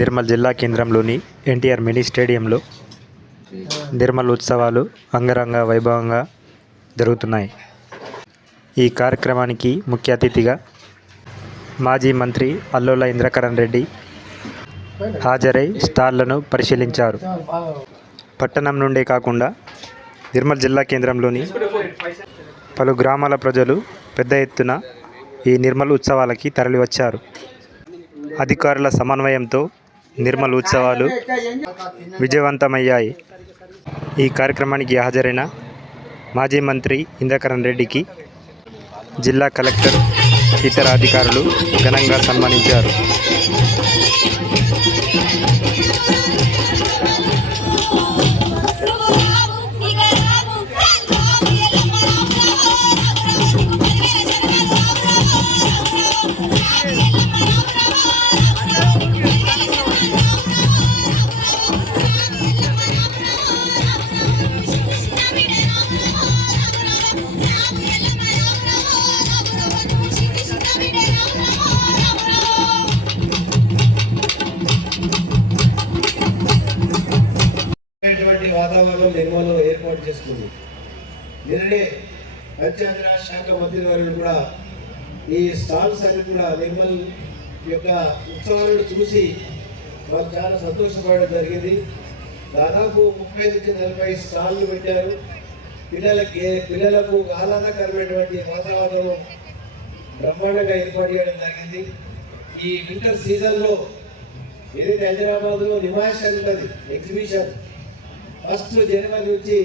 నిర్మల్ జిల్లా కేంద్రంలోని ఎన్టీఆర్ మినీ స్టేడియంలో నిర్మల్ ఉత్సవాలు అంగరంగ వైభవంగా జరుగుతున్నాయి. ఈ కార్యక్రమానికి ముఖ్య అతిథిగా మాజీ మంత్రి అల్లోల ఇంద్రకరణ్ రెడ్డి హాజరై స్టాళ్ళను పరిశీలించారు. పట్టణం నుండే కాకుండా నిర్మల్ జిల్లా కేంద్రంలోని పలు గ్రామాల ప్రజలు పెద్ద ఎత్తున ఈ నిర్మల్ ఉత్సవాలకి తరలివచ్చారు. అధికారుల సమన్వయంతో నిర్మల్ ఉత్సవాలు విజయవంతమయ్యాయి. ఈ కార్యక్రమానికి హాజరైన మాజీ మంత్రి ఇంద్రకరణ్ రెడ్డికి జిల్లా కలెక్టర్ ఇతర అధికారులు ఘనంగా సన్మానించారు. అనేటువంటి వాతావరణం నిర్మల్లో ఏర్పాటు చేసుకుంది. నిన్ననే పంచాయతీరాజ్ శాఖ మంత్రి వారు కూడా ఈ స్టాల్స్ అన్ని కూడా నిర్మల్ యొక్క ఉత్సవాలను చూసి మాకు చాలా సంతోషపడడం జరిగింది. దాదాపు ముప్పై నుంచి నలభై స్టాల్ని పెట్టారు. పిల్లలకి పిల్లలకు ఆహ్లాదకరమైనటువంటి వాతావరణం బ్రహ్మాండంగా ఏర్పాటు చేయడం జరిగింది. ఈ వింటర్ సీజన్లో ఏదైతే హైదరాబాద్లో నిమాయిష్ అని ఉంటుంది ఎగ్జిబిషన్ ఫస్ట్ జనవరి నుంచి